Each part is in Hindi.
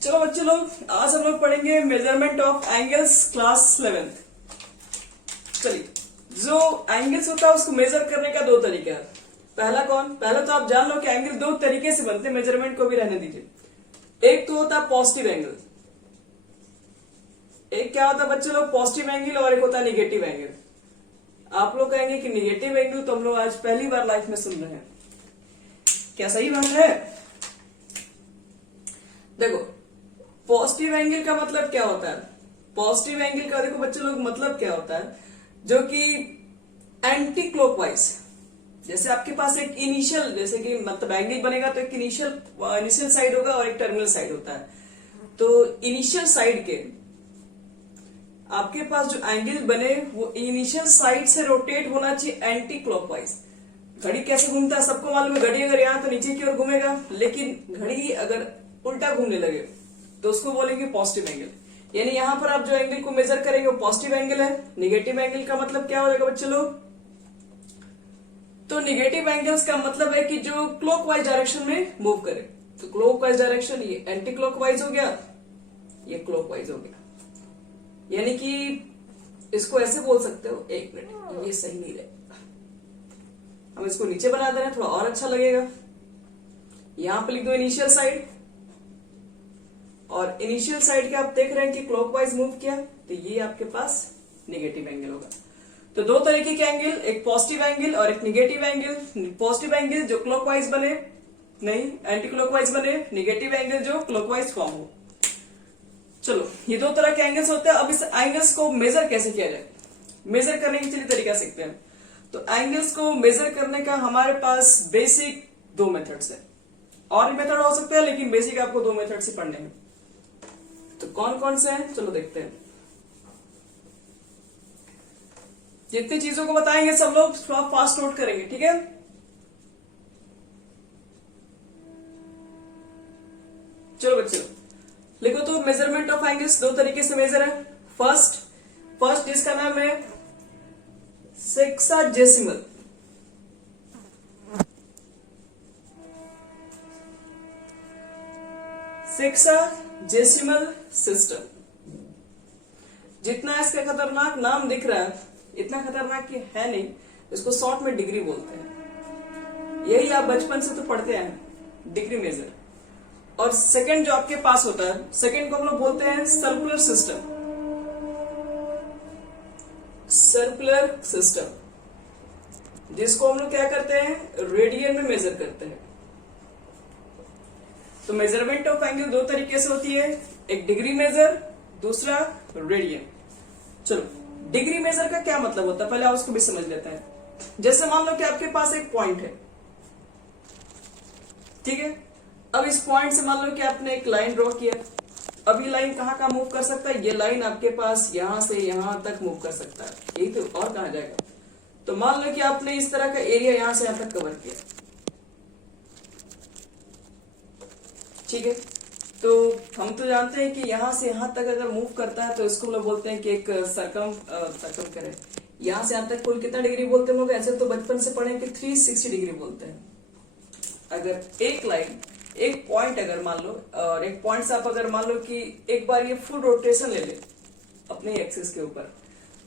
चलो बच्चे लोग, आज हम लोग पढ़ेंगे measurement of angles class 11th। चलिए, जो एंगल्स होता है उसको मेजर करने का दो तरीका है। पहला तो आप जान लो कि एंगल दो तरीके से बनते हैं, मेजरमेंट को भी रहने दीजिए। एक तो होता है पॉजिटिव एंगल। एक क्या होता है बच्चे लोग, पॉजिटिव एंगल, और एक होता है निगेटिव एंगल। आप लोग कहेंगे कि निगेटिव एंगल तो हम लोग आज पहली बार लाइफ में सुन रहे हैं, क्या सही बात है? देखो, पॉजिटिव एंगल का मतलब क्या होता है? पॉजिटिव एंगल का देखो बच्चे लोग मतलब क्या होता है, जो कि एंटी क्लॉकवाइज। जैसे आपके पास एक इनिशियल, जैसे कि मतलब एंगल बनेगा तो एक इनिशियल साइड होगा और एक टर्मिनल साइड होता है। तो इनिशियल साइड के आपके पास जो एंगल बने वो इनिशियल साइड से रोटेट होना चाहिए एंटी क्लॉकवाइज। घड़ी कैसे घूमता है सबको मालूम है, घड़ी अगर यहां तो नीचे की ओर घूमेगा, लेकिन घड़ी अगर उल्टा घूमने लगे तो उसको बोलेंगे पॉजिटिव एंगल। यानी यहां पर आप जो एंगल को मेजर करेंगे वो पॉजिटिव एंगल है। निगेटिव एंगल का मतलब क्या हो जाएगा बच्चे लोग? तो निगेटिव एंगल्स का मतलब है कि जो क्लॉकवाइज डायरेक्शन में मूव करे। तो क्लॉकवाइज डायरेक्शन, ये एंटी क्लॉकवाइज हो गया, ये क्लॉकवाइज हो गया। यानी कि इसको ऐसे बोल सकते हो, एक मिनट, ये सही नहीं रहेगा, हम इसको नीचे बना दे रहे हैं, थोड़ा और अच्छा लगेगा। यहां पर लिख दो इनिशियल साइड, और इनिशियल साइड के आप देख रहे हैं कि क्लॉकवाइज मूव किया, तो ये आपके पास निगेटिव एंगल होगा। तो दो तरीके के एंगल, एक पॉजिटिव एंगल और एक निगेटिव एंगल। पॉजिटिव एंगल जो क्लॉकवाइज बने, नहीं एंटी क्लॉकवाइज बने। निगेटिव एंगल जो क्लॉकवाइज फॉर्म हो। चलो, ये दो तरह के एंगल्स होते हैं। अब इस एंगल्स को मेजर कैसे किया जाए, मेजर करने के चलिए तरीका सीखते हैं। तो एंगल्स को मेजर करने का हमारे पास बेसिक दो मेथड्स है, और भी मेथड हो सकते हैं, लेकिन बेसिक आपको दो मेथड से पढ़ने हैं। तो कौन कौन से हैं, चलो देखते हैं। जितनी चीजों को बताएंगे सब लोग थोड़ा फास्ट नोट करेंगे, ठीक है? चलो बच्चों, लिखो तो मेजरमेंट ऑफ एंगल्स दो तरीके से मेजर है। फर्स्ट इसका नाम है सेक्साजेसिमल। Sexagesimal system. जितना इसका खतरनाक नाम दिख रहा है, इतना खतरनाक की है नहीं। इसको शॉर्ट में डिग्री बोलते हैं। यही आप बचपन से तो पढ़ते हैं, डिग्री मेजर। और सेकंड जो आपके पास होता है, सेकंड को हम लोग बोलते हैं सर्कुलर सिस्टम। सर्कुलर सिस्टम, जिसको हम लोग क्या करते हैं, रेडियन में मेजर करते हैं। तो मेजरमेंट ऑफ एंगल दो तरीके से होती है, एक डिग्री मेजर, दूसरा रेडियन। चलो, डिग्री मेजर का क्या मतलब होता है, पहले आप उसको भी समझ लेते हैं। जैसे मान लो कि आपके पास एक पॉइंट है, ठीक है? अब इस पॉइंट से मान लो कि आपने एक लाइन ड्रॉ किया। अब ये लाइन कहाँ मूव कर सकता है? ये लाइन आपके पास यहां से यहां तक मूव कर सकता है, यही तो, और कहां जाएगा? तो मान लो कि आपने इस तरह का एरिया यहां से यहां तक कवर किया, ठीक है? तो हम तो जानते हैं कि यहां से यहां तक अगर मूव करता है तो इसको हम लोग बोलते हैं कि एक सरकम करें। यहां से यहां तक कुल कितना डिग्री बोलते हैं लोग? ऐसे तो बचपन से पढ़े कि 360 डिग्री बोलते हैं। अगर एक लाइन, एक पॉइंट अगर मान लो, और एक पॉइंट से आप अगर मान लो कि एक बार ये फुल रोटेशन ले ले अपने एक्सिस के ऊपर,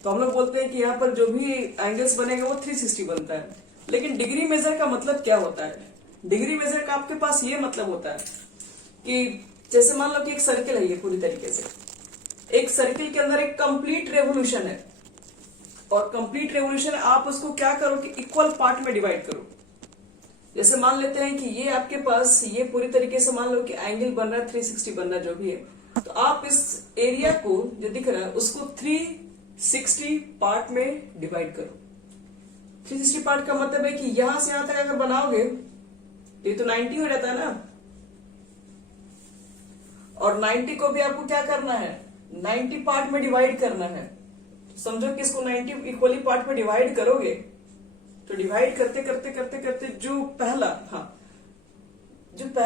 तो हम लोग बोलते हैं कि यहाँ पर जो भी एंगल्स बनेगा वो 360 बनता है। लेकिन डिग्री मेजर का मतलब क्या होता है? डिग्री मेजर का आपके पास ये मतलब होता है कि जैसे मान लो कि एक सर्किल है, ये पूरी तरीके से एक सर्किल के अंदर एक कंप्लीट रेवोल्यूशन है, और कंप्लीट रेवोल्यूशन आप उसको क्या करो कि इक्वल पार्ट में डिवाइड करो। जैसे मान लेते हैं कि ये आपके पास, ये पूरी तरीके से मान लो कि एंगल बन रहा है 360 बन रहा है, जो भी है, तो आप इस एरिया को जो दिख रहा है उसको 360 पार्ट में डिवाइड करो। 360 पार्ट का मतलब है कि यहां से यहां तक अगर बनाओगे तो ये तो 90 हो जाता है ना, और 90 को भी आपको क्या करना है, 90 पार्ट में डिवाइड करना है। समझो कि इसको 90 इक्वली पार्ट में डिवाइड करोगे, तो डिवाइड करते करते करते करते जो पहला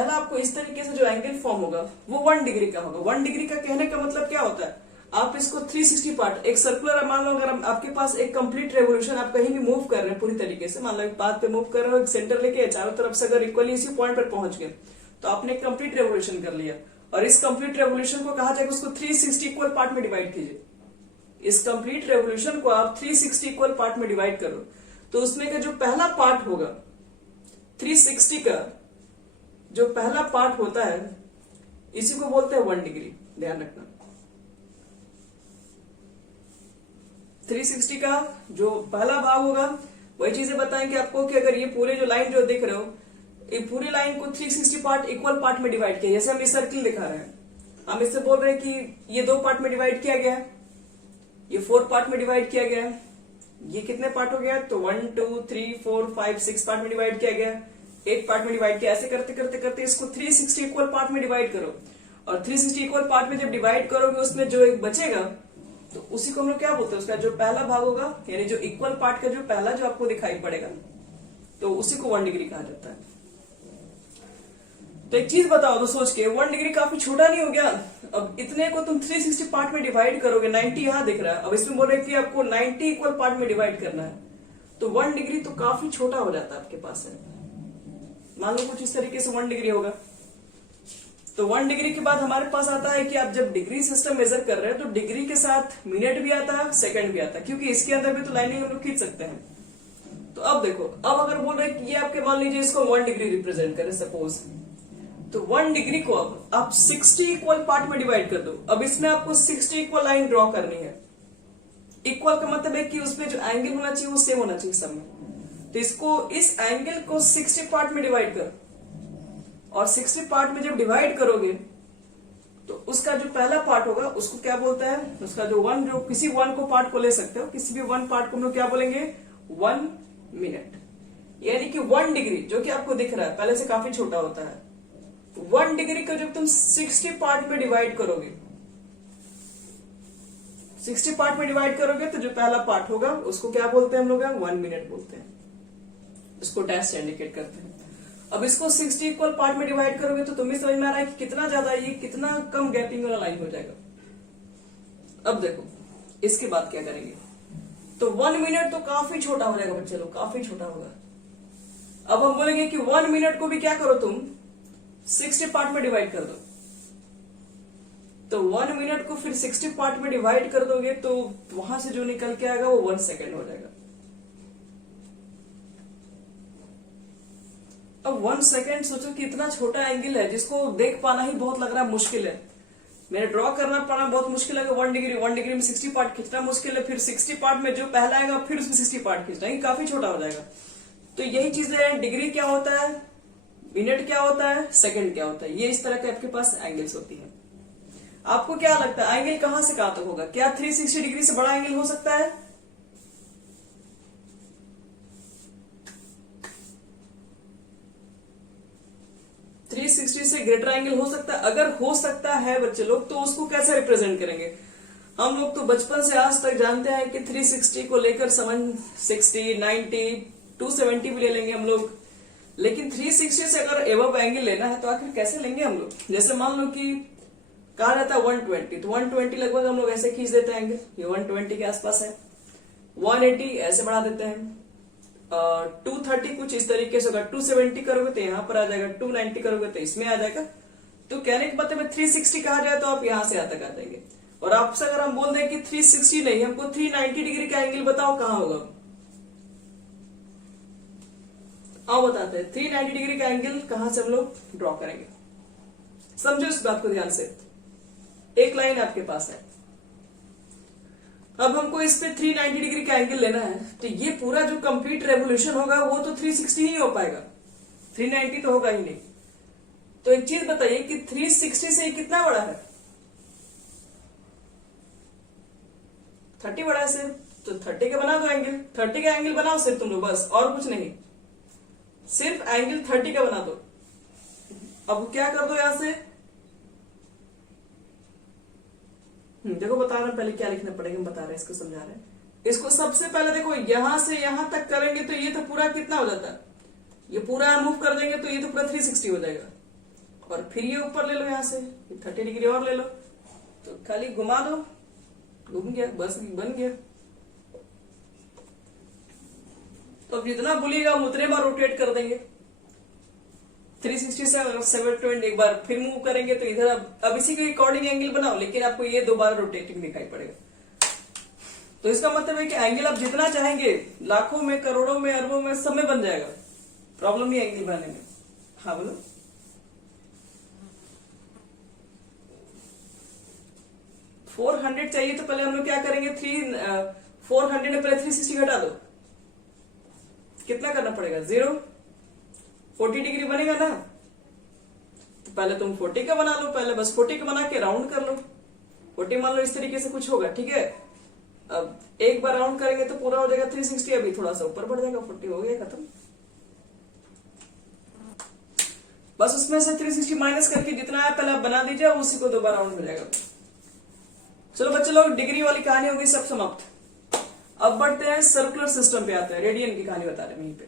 आपको इस तरीके से जो एंगल फॉर्म होगा वो 1 डिग्री का होगा। 1 डिग्री का कहने का मतलब क्या होता है, आप इसको 360 पार्ट, एक सर्कुलर, मान लो अगर आपके पास एक कंप्लीट रेवोल्यूशन, आप कहीं भी मूव कर रहे हैं पूरी तरीके से, मान लो एक पाथ पे मूव कर रहे हो, एक सेंटर लेके चारों तरफ से अगर इक्वली इसी पॉइंट पर पहुंच गए, तो आपने एक कंप्लीट रेवोल्यूशन कर लिया। और इस कंप्लीट रेवोल्यूशन को कहा जाएगा, उसको 360 इक्वल पार्ट में डिवाइड कीजिए। इस कंप्लीट रेवोल्यूशन को आप 360 इक्वल पार्ट में डिवाइड करो, तो उसमें का जो पहला पार्ट होगा 360 का जो पहला पार्ट होता है इसी को बोलते हैं 1 डिग्री। ध्यान रखना, 360 का जो पहला भाग होगा वही चीजें बताएंगे आपको कि अगर ये पूरे जो लाइन जो देख रहे हो, ये पूरी लाइन को 360 पार्ट इक्वल पार्ट में डिवाइड किया। जैसे हम इस सर्किल दिखा रहे हैं, हम इससे बोल रहे हैं कि ये 2 पार्ट में डिवाइड किया गया है, ये 4 पार्ट में डिवाइड किया गया है, ये कितने पार्ट हो गया, तो 1 2 3 4 5 6 पार्ट में डिवाइड किया गया, 8 पार्ट में डिवाइड किया। ऐसे करते करते करते इसको 360 इक्वल पार्ट में डिवाइड करो, और 360 इक्वल पार्ट में जब डिवाइड करोगे उसमें जो एक बचेगा तो उसी को हम लोग क्या बोलते हैं, उसका जो पहला भाग होगा यानी जो इक्वल पार्ट का जो पहला जो आपको दिखाई पड़ेगा तो उसी को 1 डिग्री कहा जाता है। तो एक चीज बताओ तो सोच के, 1 डिग्री काफी छोटा नहीं हो गया? अब इतने को तुम 360 पार्ट में डिवाइड करोगे, 90 यहां दिख रहा है, अब इसमें बोल रहे कि आपको 90 इक्वल पार्ट में डिवाइड करना है, तो 1 डिग्री तो काफी छोटा हो जाता है आपके पास है। मान लो कुछ इस तरीके से 1 डिग्री होगा, तो 1 डिग्री के बाद हमारे पास आता है कि आप जब डिग्री सिस्टम मेजर कर रहे हैं तो डिग्री के साथ मिनट भी आता है, सेकंड भी आता है, क्योंकि इसके अंदर भी तो लाइनिंग हम लोग खींच सकते हैं। तो अब देखो, अब अगर बोल रहे कि ये आपके मान लीजिए इसको 1 डिग्री रिप्रेजेंट करें सपोज, तो 1 डिग्री को अब आप 60 इक्वल पार्ट में डिवाइड कर दो। अब इसमें आपको 60 इक्वल लाइन ड्रॉ करनी है। इक्वल का मतलब है कि उसमें जो एंगल होना चाहिए वो सेम होना चाहिए सब में। तो इसको, इस एंगल को 60 पार्ट में डिवाइड कर, और 60 पार्ट में जब डिवाइड करोगे तो उसका जो पहला पार्ट होगा उसको क्या बोलते हैं, उसका जो 1, जो किसी 1 को पार्ट को ले सकते हो, किसी भी 1 पार्ट को हम लोग क्या बोलेंगे, 1 मिनट। यानी कि 1 डिग्री जो कि आपको दिख रहा है पहले से काफी छोटा होता है, 1 डिग्री को जब तुम 60 पार्ट में डिवाइड करोगे, 60 पार्ट में डिवाइड करोगे तो जो पहला पार्ट होगा उसको क्या बोलते हैं हम लोग, 1 मिनट बोलते हैं, उसको डैश से इंडिकेट करते हैं। अब इसको 60 इक्वल पार्ट में डिवाइड करोगे तो तुम्हें समझ में आ रहा है कि कितना ज्यादा, ये कितना कम गैपिंग वाला लाइन हो जाएगा। अब देखो इसके बाद क्या करेंगे, तो 1 मिनट तो काफी छोटा हो जाएगा बच्चे लोग, काफी छोटा होगा। अब हम बोलेंगे कि 1 मिनट को भी क्या करो तुम 60 पार्ट में डिवाइड कर दो, तो 1 मिनट को फिर 60 पार्ट में डिवाइड कर दोगे तो वहां से जो निकल के आएगा वो 1 सेकेंड हो जाएगा। अब 1 सेकेंड सोचो कि इतना छोटा एंगल है जिसको देख पाना ही बहुत लग रहा है मुश्किल है, मेरे ड्रॉ करना पाना बहुत मुश्किल है। 1 डिग्री में 60 पार्ट खींचना मुश्किल है, फिर 60 पार्ट में जो पहला आएगा फिर उसमें 60 पार्ट खींचना, ये काफी छोटा हो जाएगा। तो यही चीज है, डिग्री क्या होता है, मिनट क्या होता है, सेकंड क्या होता है, ये इस तरह के आपके पास एंगल्स होती है। आपको क्या लगता है एंगल कहां से कहां तक होगा, क्या 360 डिग्री से बड़ा एंगल हो सकता है? थ्री 360 से ग्रेटर एंगल हो सकता है? अगर हो सकता है बच्चे लोग तो उसको कैसे रिप्रेजेंट करेंगे? हम लोग तो बचपन से आज तक जानते हैं कि 360 को लेकर 760, 90, 270 भी ले लेंगे हम लोग, लेकिन 360 से अगर एबव एंगल लेना है तो आखिर कैसे लेंगे हम लोग? जैसे मान लो कि कहा जाता है 120, तो 120 लगभग हम लोग ऐसे खींच देते हैं एंगल, ये 120 के आसपास है। 180 ऐसे बढ़ा देते हैं, 230 कुछ इस तरीके से होगा, 270 करोगे तो यहाँ पर आ जाएगा, 290 करोगे तो इसमें आ जाएगा। तो कहने के मतलब 360 कहा जाए तो आप यहां से यहां तक आ जाएंगे। और आपसे अगर हम बोल दें कि 360 नहीं, हमको 390 डिग्री का एंगल बताओ कहां होगा, आओ बताते हैं 390 डिग्री का एंगल कहां से हम लोग ड्रॉ करेंगे। समझो इस बात को ध्यान से, एक लाइन आपके पास है, अब हमको इस पे 390 डिग्री का एंगल लेना है, तो ये पूरा जो कंप्लीट रेवोल्यूशन होगा वो तो 360 ही हो पाएगा, 390 तो होगा ही नहीं। तो एक चीज बताइए कि 360 से कितना बड़ा है, 30 बड़ा है सिर्फ, तो 30 का बना दो एंगल, 30 का एंगल बनाओ सिर्फ तुम लोग, बस और कुछ नहीं, सिर्फ एंगल 30 का बना दो। अब क्या कर दो यहां से, देखो बता रहे हैं पहले क्या लिखना पड़ेगा, हम बता रहे हैं, इसको समझा रहे हैं। इसको सबसे पहले देखो यहां से यहां तक करेंगे तो ये तो पूरा कितना हो जाता है, ये पूरा मूव कर देंगे तो ये तो पूरा 360 हो जाएगा, और फिर ये ऊपर ले लो यहां से 30 डिग्री और ले लो, तो खाली घुमा दो, घूम गया, बस बन गया। तो जितना बोलिएगा हम उतने बार रोटेट कर देंगे। 360 से 720 एक बार फिर मूव करेंगे तो इधर अब इसी के अकॉर्डिंग एंगल बनाओ, लेकिन आपको ये दोबारा रोटेटिंग दिखाई पड़ेगा। तो इसका मतलब है कि एंगल आप जितना चाहेंगे लाखों में, करोड़ों में, अरबों में, सब में बन जाएगा, प्रॉब्लम नहीं एंगल बनाने में। हाँ बोलो। 400 चाहिए तो पहले हम लोग क्या करेंगे, 400 में पहले 360 घटा दो, कितना करना पड़ेगा, 0, 40 डिग्री बनेगा ना। तो पहले तुम 40 का बना लो, पहले बस 40 का बना के राउंड कर लो, 40 मान लो, इस तरीके से कुछ होगा, ठीक है। अब एक बार राउंड करेंगे तो पूरा हो जाएगा 360, अभी थोड़ा सा ऊपर बढ़ जाएगा, 40 हो गया, खत्म। बस उसमें से 360 माइनस करके जितना है पहले आप बना दीजिए, उसी को दोबारा राउंड हो जाएगा। चलो बच्चे लोग, डिग्री वाली कहानी होगी सब समाप्त। अब बढ़ते हैं सर्कुलर सिस्टम पे, आते हैं रेडियन की कहानी बता रहे हैं यहीं पे।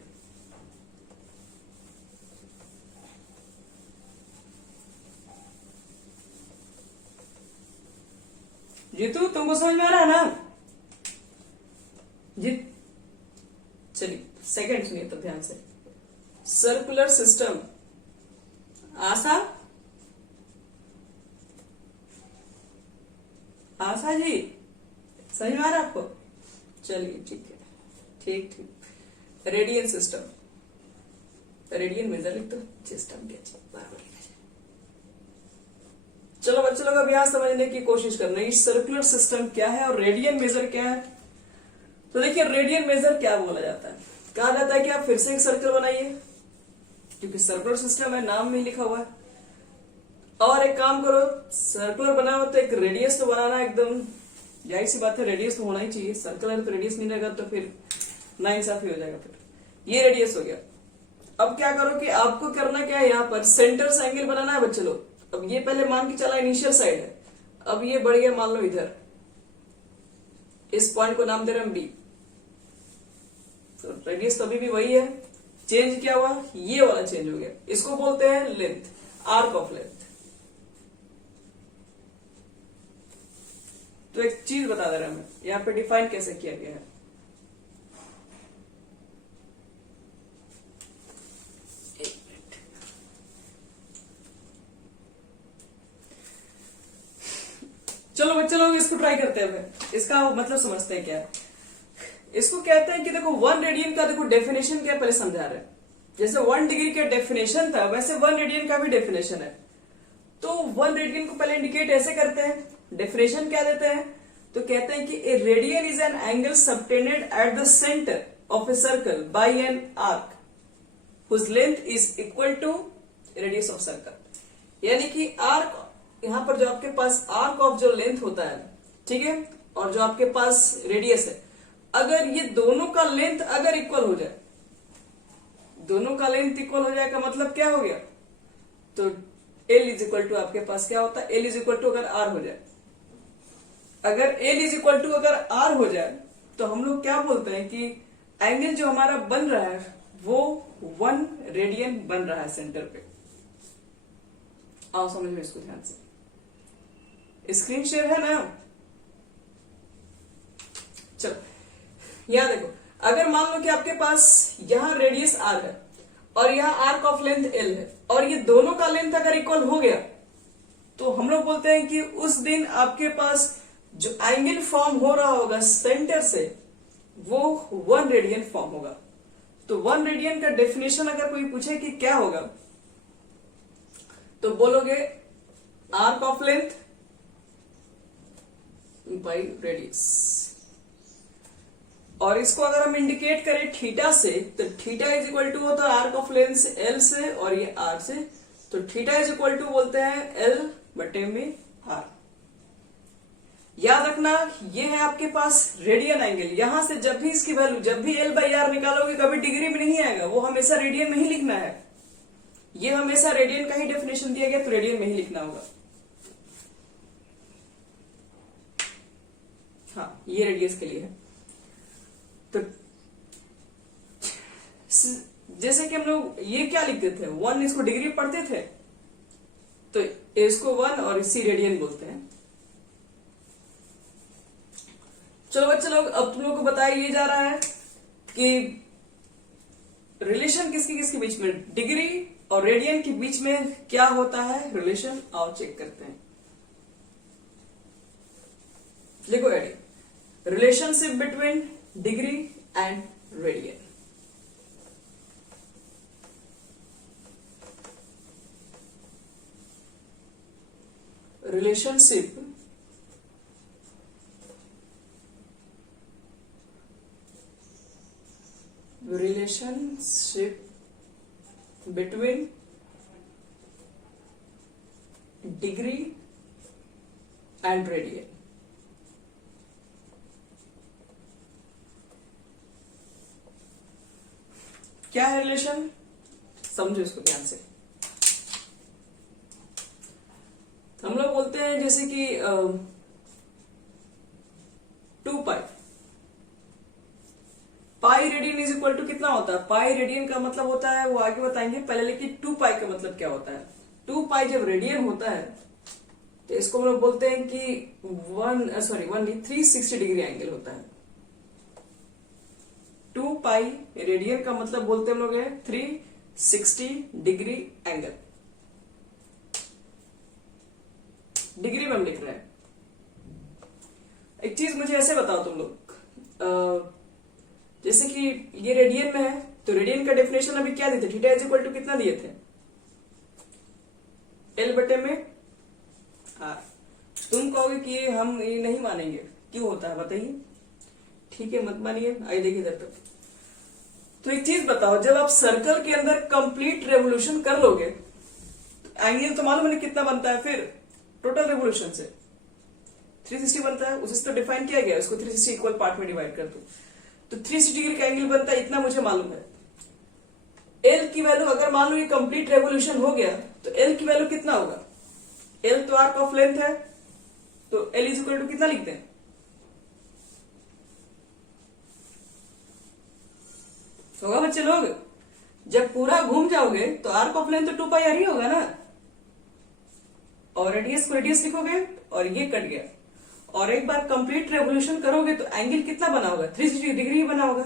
जीतू तुमको समझ में आ रहा है ना? जीत चलिए सेकंड सुनिए तो ध्यान से। सर्कुलर सिस्टम, आशा, आशा जी समझ में आ रहा है आपको? चलिए ठीक है, ठीक ठीक। रेडियन सिस्टम, रेडियन मेजर लिख दो, सिस्टम के बराबर लिखा जाए। चलो बच्चे लोग अब यहां समझने की कोशिश करना है सर्कुलर सिस्टम क्या है और रेडियन मेजर क्या है। तो देखिए रेडियन मेजर क्या बोला जाता है, कहा जाता है कि आप फिर से एक सर्कल बनाइए, क्योंकि सर्कुलर सिस्टम है, नाम में लिखा हुआ है। और एक काम करो, सर्कुलर बनाओ तो एक रेडियस तो बनाना, एकदम जाहिर सी बात है रेडियस तो होना ही चाहिए, सर्कल है तो रेडियस नहीं रहेगा तो फिर नाइंसाफी हो जाएगा। फिर ये रेडियस हो गया। अब क्या करो कि आपको करना क्या है, यहाँ पर सेंटर से एंगल बनाना है बच्चे लोग। अब ये पहले मान के चला इनिशियल साइड है, अब ये बढ़ गया मान लो इधर, इस पॉइंट को नाम दे रहे हैं बी। तो रेडियस तो अभी भी वही है, चेंज क्या हुआ, ये वाला चेंज हो गया, इसको बोलते हैं लेंथ, आर्क ऑफ लेंथ। तो एक चीज बता दे रहा हूं, यहां पे डिफाइन कैसे किया गया है। चलो बच्चे लोग इसको ट्राई करते हैं, इसका मतलब समझते हैं क्या है। इसको कहते हैं कि देखो 1 रेडियन का देखो डेफिनेशन क्या पहले समझा रहे हैं। जैसे 1 डिग्री का डेफिनेशन था वैसे 1 रेडियन का भी डेफिनेशन है। तो 1 रेडियन को पहले इंडिकेट ऐसे करते हैं, डेफिनेशन क्या देते हैं, तो कहते हैं कि a radian is an angle subtended at the centre of a circle by an arc whose length is equal to radius of circle. यानी कि आर्क, यहां पर जो आपके पास आर्क ऑफ जो लेंथ होता है, ठीक है, और जो आपके पास रेडियस है, अगर ये दोनों का लेंथ अगर इक्वल हो जाए, दोनों का लेंथ इक्वल हो जाए का मतलब क्या हो गया, तो L इज इक्वल टू आपके पास क्या होता है, L इज इक्वल टू अगर R हो जाए, अगर L इज इक्वल टू अगर R हो जाए तो हम लोग क्या बोलते हैं कि एंगल जो हमारा बन रहा है वो 1 रेडियन बन रहा है सेंटर पे। आओ समझो इसको ध्यान से, स्क्रीन शेयर है ना? चलो यहां देखो, अगर मान लो कि आपके पास यहां रेडियस R है और यहां आर्क ऑफ लेंथ L है, और ये दोनों का लेंथ अगर इक्वल हो गया तो हम लोग बोलते हैं कि उस दिन आपके पास जो एंगल फॉर्म हो रहा होगा सेंटर से वो 1 रेडियन फॉर्म होगा। तो 1 रेडियन का डेफिनेशन अगर कोई पूछे कि क्या होगा, तो बोलोगे arc of length by radius. और इसको अगर हम इंडिकेट करें थीटा से, तो थीटा इज इक्वल टू होता है आर्क ऑफ लेंथ L से और ये R से, तो थीटा इज इक्वल टू बोलते हैं L बटे में R। याद रखना ये है आपके पास रेडियन एंगल, यहां से जब भी इसकी वैल्यू, जब भी L बाई R निकालोगे कभी डिग्री में नहीं आएगा, वो हमेशा रेडियन में ही लिखना है। ये हमेशा रेडियन का ही डेफिनेशन दिया गया तो रेडियन में ही लिखना होगा। हाँ ये रेडियस के लिए है। तो जैसे कि हम लोग ये क्या लिखते थे, 1, इसको डिग्री पढ़ते थे तो इसको 1 और इसी रेडियन बोलते हैं। चलो बच्चे लोग, अब तुम लोग को बताया ये जा रहा है कि रिलेशन किसके किसके बीच में, डिग्री और रेडियन के बीच में क्या होता है रिलेशन, आओ चेक करते हैं। लिखो एडी, relationship between degree and radian. Relationship between degree and radian। क्या है रिलेशन, समझो इसको ध्यान से। हम लोग बोलते हैं जैसे कि 2 pi, pi radian is equal to कितना होता है, पाई रेडियन का मतलब होता है, वो आगे बताएंगे पहले, लेकिन 2 पाई का मतलब क्या होता है। 2 पाई जब रेडियन होता है तो इसको हम लोग बोलते हैं कि 360 डिग्री एंगल होता है। 2 पाई रेडियन का मतलब बोलते हैं हम लोग है 360 डिग्री एंगल, डिग्री में हम लिख रहे हैं। एक चीज मुझे ऐसे बताओ तुम लोग, जैसे कि ये रेडियन में है तो रेडियन का डेफिनेशन अभी क्या दिए थे, थीटा इज इक्वल टू कितना दिए थे, L बटे में R। तुम कहोगे कि हम ये नहीं मानेंगे, क्यों होता है बताइए। ठीक है, मत मानिए, आइए देखिए इधर पे। तो एक चीज बताओ, जब आप सर्कल के अंदर कंप्लीट रेवोल्यूशन कर लोगे तो एंगल तो मालूम है कितना बनता है, फिर टोटल रेवोल्यूशन से 360 बनता है, उसे तो डिफाइन किया गया, इसको 360 इक्वल पार्ट में डिवाइड कर दो तो 360 डिग्री का एंगल बनता है, इतना मुझे मालूम है। एल की वैल्यू अगर मान लो ये कंप्लीट रेवोल्यूशन हो गया तो एल की वैल्यू कितना होगा, एल तो आर्क ऑफ लेंथ है तो एल इज इक्वल टू कितना लिखते हैं, होगा बच्चे लोग, जब पूरा घूम जाओगे तो आर्क ऑफ लेंथ तो 2 पाई ही होगा ना, और रेडियस को रेडियस लिखोगे और ये कट गया, और एक बार कंप्लीट रेवोल्यूशन करोगे तो एंगल कितना बना होगा, 360 डिग्री बना होगा।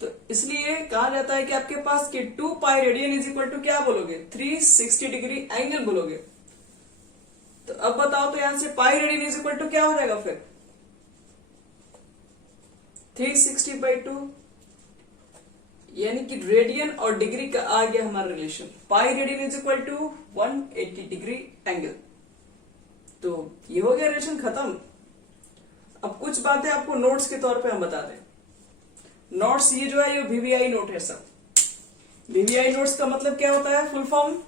तो इसलिए कहा जाता है कि आपके पास कि 2 pi radian is equal to क्या बोलोगे, 360 डिग्री एंगल बोलोगे। तो अब बताओ, तो यहां से pi radian is equal to क्या हो जाएगा फिर, 360/2, यानी कि रेडियन और डिग्री का आ गया हमारा relation. Pi radian is equal to 180 degree angle. तो ये हो गया रिलेशन खत्म। अब कुछ बातें आपको नोट्स के तौर पे हम बता दें। नोट्स ये जो है ये वीवीआई नोट है सब। वीवीआई नोट्स का मतलब क्या होता है, फुल फॉर्म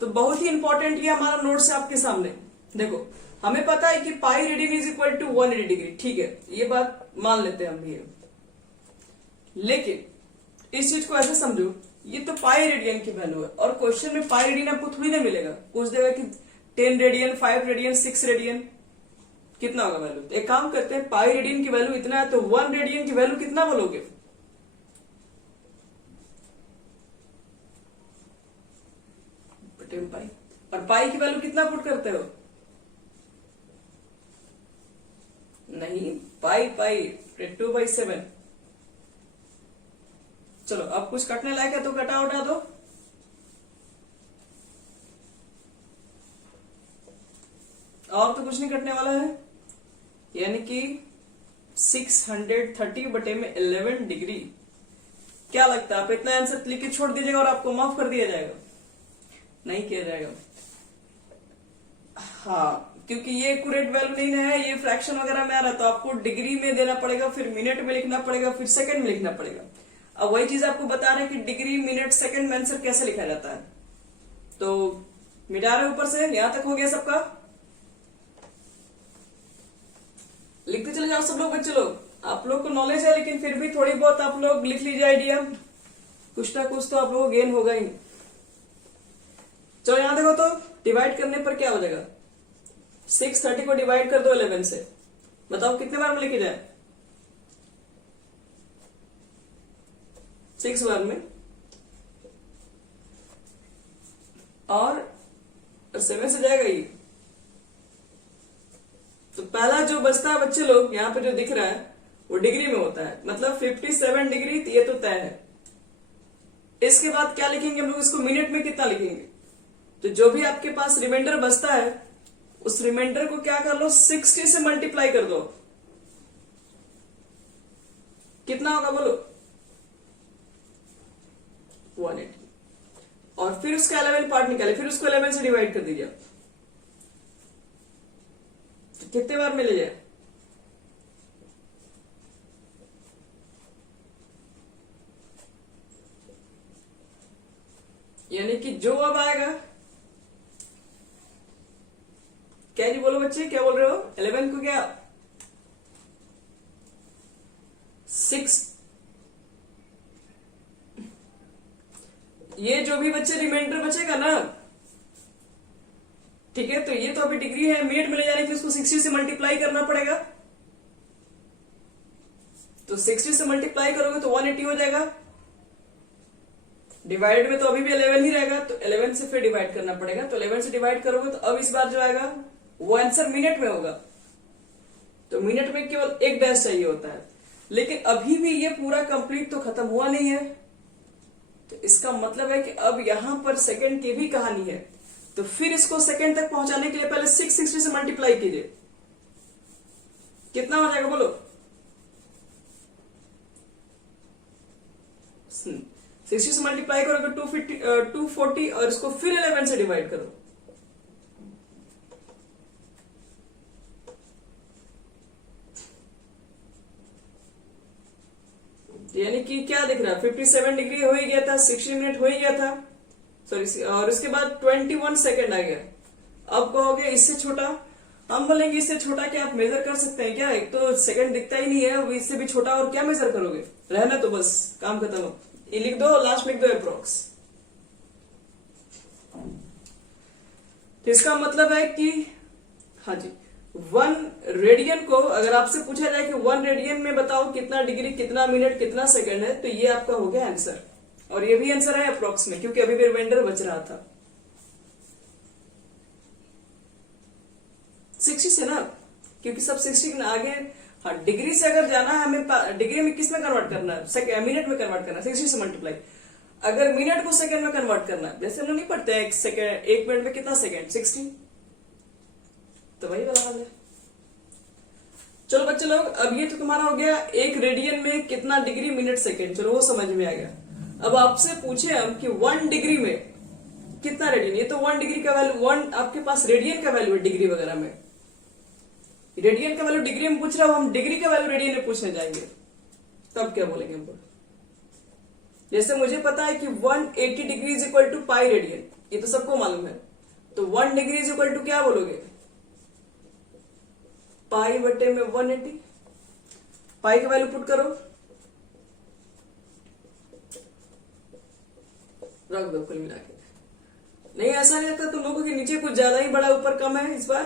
तो बहुत ही इंपॉर्टेंट ये हमारा नोट्स है आपके सामने। देखो, हमें पता है कि pi radian is equal to 180 degree, ठीक है, ये बात मान लेते हैं हम भी। लेकिन इस चीज को ऐसे समझो, ये तो पाई रेडियन की वैल्यू है, और क्वेश्चन में पाई रेडियन आपको थोड़ी ना मिलेगा, पूछ देगा कि 10 रेडियन, 5 रेडियन, 6 रेडियन कितना होगा वैल्यू। तो एक काम करते हैं, पाई रेडियन की वैल्यू इतना है तो 1 रेडियन की वैल्यू कितना बोलोगे, पाई, और पाई की वैल्यू कितना पुट करते हो, नहीं, पाई 2/7। चलो अब कुछ कटने लायक है तो कटा उठा दो। और तो कुछ नहीं कटने वाला है, यानी कि 630/11 डिग्री। क्या लगता है, आप इतना आंसर लिख के छोड़ दीजिएगा और आपको माफ कर दिया जाएगा? नहीं किया जाएगा। हाँ, क्योंकि ये एक्यूरेट वैल्यू नहीं है, ये फ्रैक्शन वगैरह में आ रहा है, तो आपको डिग्री में देना पड़ेगा, फिर मिनट में लिखना पड़ेगा, फिर सेकंड में लिखना पड़ेगा। अब वही चीज आपको बता रहे हैं कि डिग्री, मिनट, सेकंड में आंसर कैसे लिखा जाता है। तो मिटा रहे ऊपर से, यहां तक हो गया सबका। लिखते चले जाओ सब लोग, बच्चे लोग। आप लोग को नॉलेज है, लेकिन फिर भी थोड़ी बहुत आप लोग लिख लीजिए आइडिया, कुछ ना कुछ तो आप लोगों को गेन होगा ही। चलो यहां देखो, तो डिवाइड करने पर क्या हो जाएगा, 630 को डिवाइड कर दो 11 से, बताओ कितने बार में लिखे जाए, 6 बार में, और 7 से जाएगा ये। तो पहला जो बचता है बच्चे लोग, यहां पे जो दिख रहा है वो डिग्री में होता है, मतलब 57 डिग्री, ये तो तय है। इसके बाद क्या लिखेंगे हम लोग, इसको मिनट में कितना लिखेंगे। तो जो भी आपके पास रिमाइंडर बचता है उस रिमाइंडर को क्या कर लो, 60 से मल्टीप्लाई कर दो। कितना होगा बोलो, 180। और फिर उसका 11 पार्ट निकाले, फिर उसको 11 से डिवाइड कर दीजिए। तो कितने बार मिले जाए, यानी कि जो अब आएगा, क्या जी बोलो बच्चे, क्या बोल रहे हो, 11 को क्या 6, ये जो भी बच्चे रिमाइंडर बचेगा ना, ठीक है, तो ये तो अभी डिग्री है, मिनट में ले जाने के लिए उसको 60 से मल्टीप्लाई करना पड़ेगा। तो 60 से मल्टीप्लाई करोगे तो 180 हो जाएगा। डिवाइड में तो अभी भी 11 ही रहेगा, तो 11 से फिर डिवाइड करना पड़ेगा। तो 11 से डिवाइड करोगे तो अब इस बार जो आएगा वो आंसर मिनट में होगा। तो मिनट में केवल एक डैश चाहिए होता है, लेकिन अभी भी ये पूरा कंप्लीट तो खत्म हुआ नहीं है। तो इसका मतलब है कि अब यहां पर सेकंड की भी कहानी है। तो फिर इसको सेकंड तक पहुंचाने के लिए पहले 660 से मल्टीप्लाई कीजिए। कितना हो जाएगा बोलो, 60 से मल्टीप्लाई करोगे 240 और इसको फिर 11 से डिवाइड करो। यानी कि क्या दिख रहा है, 57 डिग्री हो ही गया था, 60 मिनट हो ही गया था, सॉरी, और इसके बाद 21 सेकंड आ गया। अब कहोगे इससे छोटा, हम बोलेंगे इससे छोटा क्या आप मेजर कर सकते हैं क्या, एक तो सेकंड दिखता ही नहीं है, अब इससे भी छोटा और क्या मेजर करोगे, रहना तो बस काम खत्म हो। ये लिख दो, लास्ट में लिख दो अप्रोक्स। तो इसका मतलब है कि हाँ जी, 1 रेडियन को अगर आपसे पूछा जाए कि 1 रेडियन में बताओ कितना डिग्री, कितना मिनट, कितना सेकंड है, तो ये आपका हो गया आंसर। और ये भी आंसर है अप्रोक्स में, क्योंकि अभी भी रिमाइंडर बच रहा था 60 से ना, क्योंकि सब 60 के आगे। हाँ, डिग्री से अगर जाना है हमें, डिग्री में किस में कन्वर्ट करना है, मिनट में कन्वर्ट करना है, 60 से मल्टीप्लाई। अगर मिनट को सेकंड में कन्वर्ट करना है, जैसे हम लोग नहीं पढ़ते हैं एक मिनट में कितना सेकंड, 60, तो वही वाला हाल है। चलो बच्चे लोग, अब ये तो तुम्हारा हो गया एक रेडियन में कितना डिग्री, मिनट, सेकंड, चलो वो समझ में आ गया। अब आपसे पूछे हम कि 1 डिग्री में कितना रेडियन, ये तो 1 डिग्री का वैल्यू, 1 आपके पास रेडियन का वैल्यू है डिग्री वगैरह में, रेडियन का वैल्यू डिग्री में पूछ रहा हूं, हम डिग्री का वैल्यू रेडियन में पूछने जाएंगे, तब क्या बोलेंगे हमको। जैसे मुझे पता है कि 180 degree is equal to pi radian, ये तो सबको मालूम है। तो 1 डिग्री इज इक्वल टू क्या बोलोगे, पाई बटे में 180, पाई का वैल्यू पुट करो, रख दो कुल मिला के। नहीं ऐसा नहीं लगता तुम लोगों के नीचे कुछ ज्यादा ही बड़ा ऊपर कम है इस बार,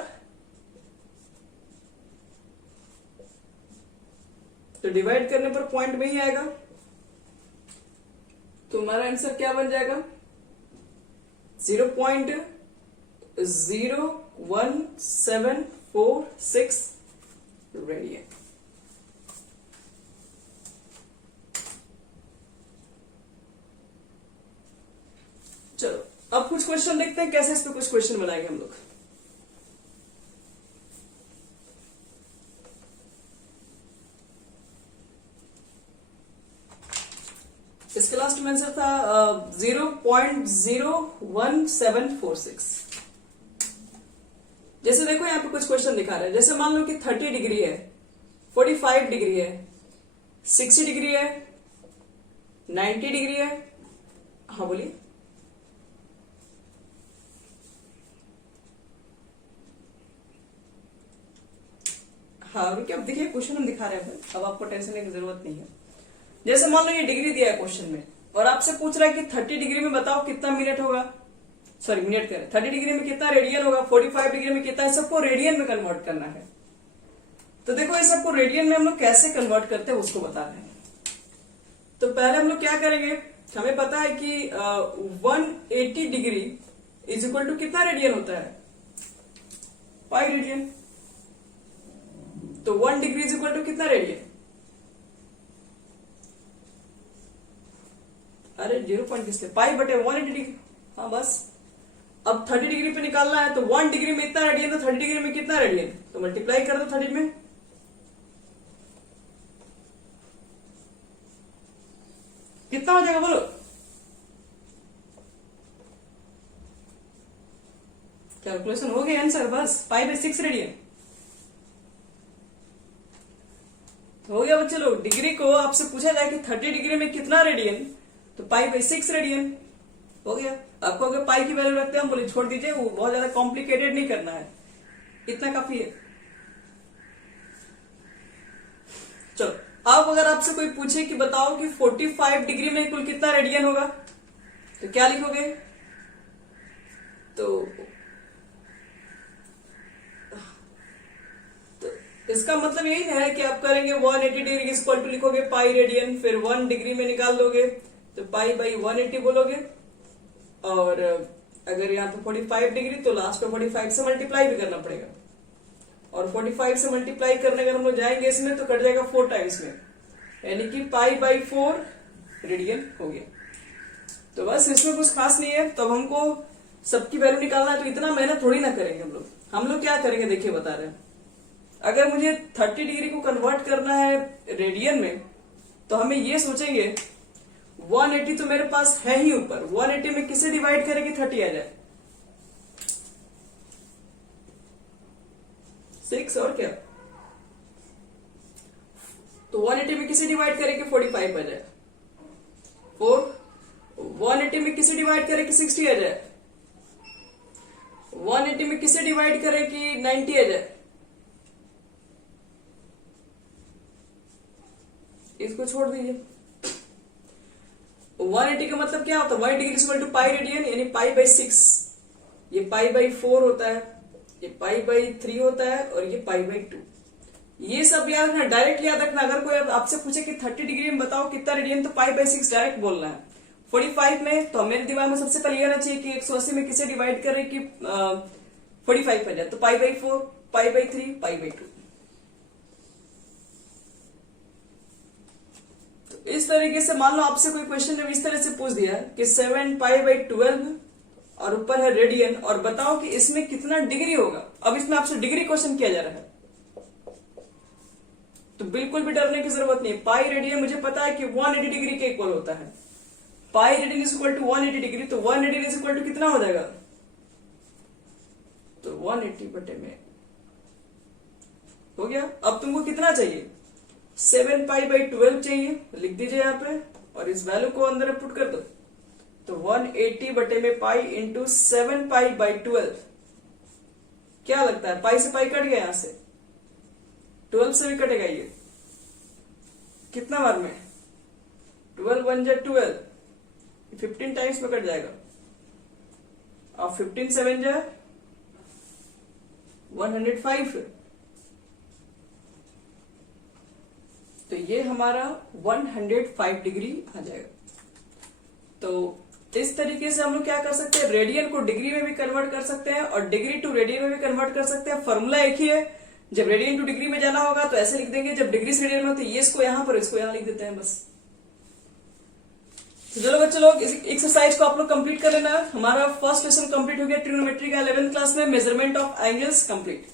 तो डिवाइड करने पर पॉइंट में ही आएगा। तो हमारा आंसर क्या बन जाएगा, 0.01746 रेडियन। चलो अब कुछ क्वेश्चन देखते हैं, कैसे इस पे कुछ क्वेश्चन बनाएंगे हम लोग। इसका लास्ट में आंसर था 0.01746। जैसे देखो यहाँ पे कुछ क्वेश्चन दिखा रहे हैं, जैसे मान लो कि 30 डिग्री है, 45 डिग्री है, 60 डिग्री है, 90 डिग्री है। हाँ बोलिए। हाँ रुकिए, अब देखिए क्वेश्चन हम दिखा रहे हैं, अब आपको टेंशन लेने की जरूरत नहीं है। जैसे मान लो ये डिग्री दिया है क्वेश्चन में, और आपसे पूछ रहा है कि 30 डिग्री में बताओ कितना मिनट होगा, सॉरी मिनट करें, 30 डिग्री में कितना रेडियन होगा, 45 डिग्री में कितना है, सबको रेडियन में कन्वर्ट करना है। तो देखो ये सबको रेडियन में हम लोग कैसे कन्वर्ट करते हैं उसको बता रहे हैं। तो पहले हम लोग क्या करेंगे, हमें पता है कि 180 डिग्री इज इक्वल टू कितना रेडियन होता है, पाई रेडियन। तो 1 डिग्री इज इक्वल टू कितना रेडियन, अरे 0 पॉइंट किसके, पाई बटे 180 डिग्री। हाँ बस, अब 30 डिग्री पे निकालना है तो 1 डिग्री में इतना रेडियन, तो 30 डिग्री में कितना रेडियन, तो मल्टीप्लाई कर दो 30 में। कितना हो जाएगा बोलो, कैलकुलेशन हो गया आंसर, बस पाई बाई 6 रेडियन हो गया बच्चे लोग। डिग्री को आपसे पूछा जाए कि 30 डिग्री में कितना रेडियन, तो पाई बाई 6 रेडियन हो गया। आपको अगर पाई की वैल्यू रखते हैं, हम बोले छोड़ दीजिए, वो बहुत ज्यादा कॉम्प्लिकेटेड नहीं करना है, इतना काफी है। चलो, अब अगर आपसे कोई पूछे कि बताओ कि 45 डिग्री में कुल कितना रेडियन होगा, तो क्या लिखोगे, तो इसका मतलब यही है कि आप करेंगे 180 डिग्री इक्वल टू लिखोगे पाई रेडियन, फिर 1 डिग्री में निकाल दोगे तो पाई बाई 180 बोलोगे, और अगर यहाँ पे 45 डिग्री तो लास्ट में 45 से मल्टीप्लाई भी करना पड़ेगा, और 45 से मल्टीप्लाई करने अगर हम लोग जाएंगे इसमें तो कट जाएगा 4 टाइम्स में, यानी कि पाई बाई 4 रेडियन हो गया। तो बस इसमें कुछ खास नहीं है। तो अब हमको सबकी वैल्यू निकालना है, तो इतना मेहनत थोड़ी ना करेंगे हम लोग क्या करेंगे देखिए बता रहे हैं। अगर मुझे 30 डिग्री को कन्वर्ट करना है रेडियन में, तो हमें ये सोचेंगे 180 तो मेरे पास है ही ऊपर, 180 में किसे डिवाइड करें कि 30 आ जाए, 6 और क्या, तो 180 में किसे डिवाइड करें कि 45 आ जाए, 4, 180 में किसे डिवाइड करें कि 60 आ जाए, 180 में किसे डिवाइड करें कि 90 आ जाए, इसको छोड़ दीजिए। 180 का मतलब क्या होता है, 1 degree equal to pi radian, यानी पाई बाई 6, ये पाई बाई 4 होता है, ये पाई बाई 3 होता है, और ये पाई बाई 2। ये सब याद रखना, डायरेक्ट याद रखना। अगर कोई आपसे पूछे कि 30 डिग्री में बताओ कितना रेडियन, तो पाई बाई 6 डायरेक्ट बोलना है। 45 में तो मेरे दिमाग में सबसे पहले ये आना चाहिए कि 180 में किसे डिवाइड करें कि 45 आ जाए, तो pi by 4, pi by 3, pi by 2। इस तरीके से मान लो आपसे कोई क्वेश्चन जब इस तरह से पूछ दिया कि 7 पाई बाई 12 और ऊपर है रेडियन, और बताओ कि इसमें कितना डिग्री होगा। अब इसमें आपसे डिग्री क्वेश्चन किया जा रहा है, तो बिल्कुल भी डरने की जरूरत नहीं। पाई रेडियन मुझे पता है कि 180 डिग्री के इक्वल होता है, pi radian is equal to 180 degree, तो 180 इज इक्वल टू कितना हो जाएगा, तो 180 बटे में हो गया। अब तुमको कितना चाहिए, 7 पाई बाई 12 चाहिए, लिख दीजिए यहाँ पे, और इस वैल्यू को अंदर पुट कर दो, तो 180 बटे में पाई इंटू 7 पाई बाई 12। क्या लगता है, पाई से पाई कट गया, यहां से 12 से भी कटेगा, ये कितना बार में, 12 1 जा 12, 15 टाइम्स में कट जाएगा, और 15 7 जा 105, तो ये हमारा 105 डिग्री आ जाएगा। तो इस तरीके से हम लोग क्या कर सकते हैं, रेडियन को डिग्री में भी कन्वर्ट कर सकते हैं, और डिग्री टू रेडियन में भी कन्वर्ट कर सकते हैं। फॉर्मूला एक ही है, जब रेडियन टू डिग्री में जाना होगा तो ऐसे लिख देंगे, जब डिग्री से रेडियन में तो ये इसको यहां पर, इसको यहां लिख देते हैं बस। तो चलो बच्चे लोग, इस एक्सरसाइज को आप लोग कंप्लीट कर लेना। हमारा फर्स्ट लेसन कंप्लीट हो गया ट्रिग्नोमेट्री का 11th क्लास में, मेजरमेंट ऑफ एंगल्स कंप्लीट।